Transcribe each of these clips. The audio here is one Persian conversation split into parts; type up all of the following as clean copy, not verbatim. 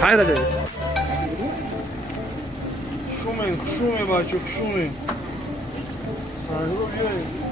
Hayda dedi. Şume bacı, şume. Sahibi bir.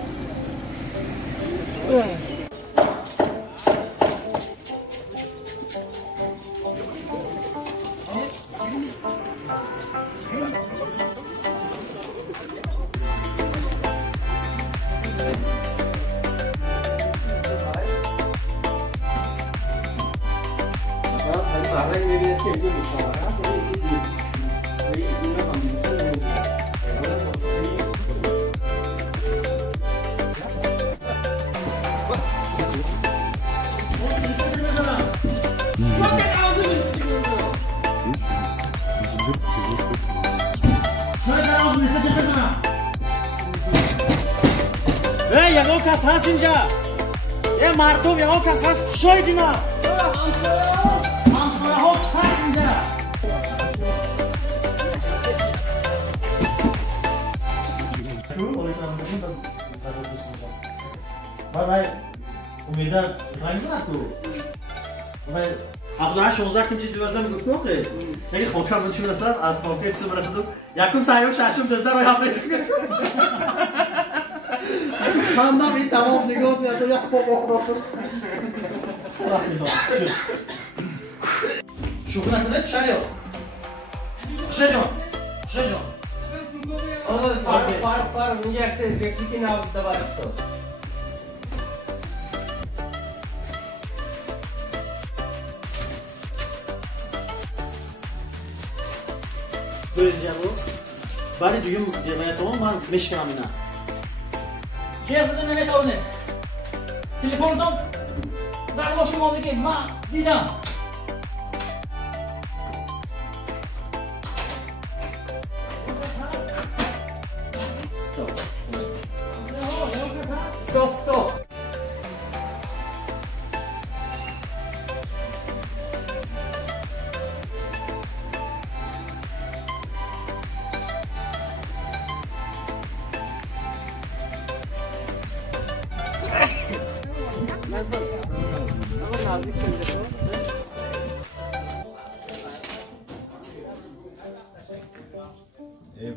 یهو کس هست اینجا یه مردم یهو کس هست شاید اینا همسایه ها هست اینجا بای امیدوارم رنگ نکو بای 17 16 کم چی دوازده میگفت نوکه یکی خودکار من چی برسد از خودکار چی برسد یکم سعیم ششم دزده رای حمله خواندم این تمام نگاه میاد تو یک بابا شوخی نکنه شاید خوشه جان آره فرق میگه یک که نام دوباره است برنجابو بعد دیگه تو من میشکنم اینا جهاز نمیتونه تلفنتون در با شما دیگه من دیدم stop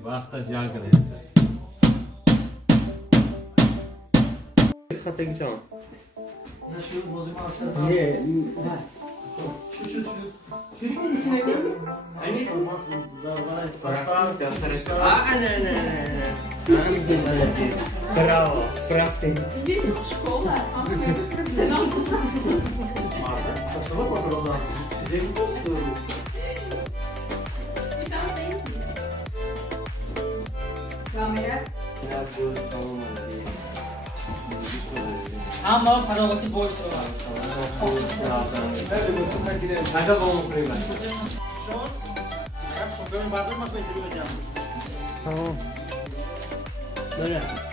وقتش یاد کنه خاطر جان نشون موزه ما اصلا نه شو همین Bravo, bravo. Dit is op school, hè? Ama faraghati boş var. Hadi bakalım prima. شون هم سوپر بردار من اینجوری بگم Tamam. Böyle.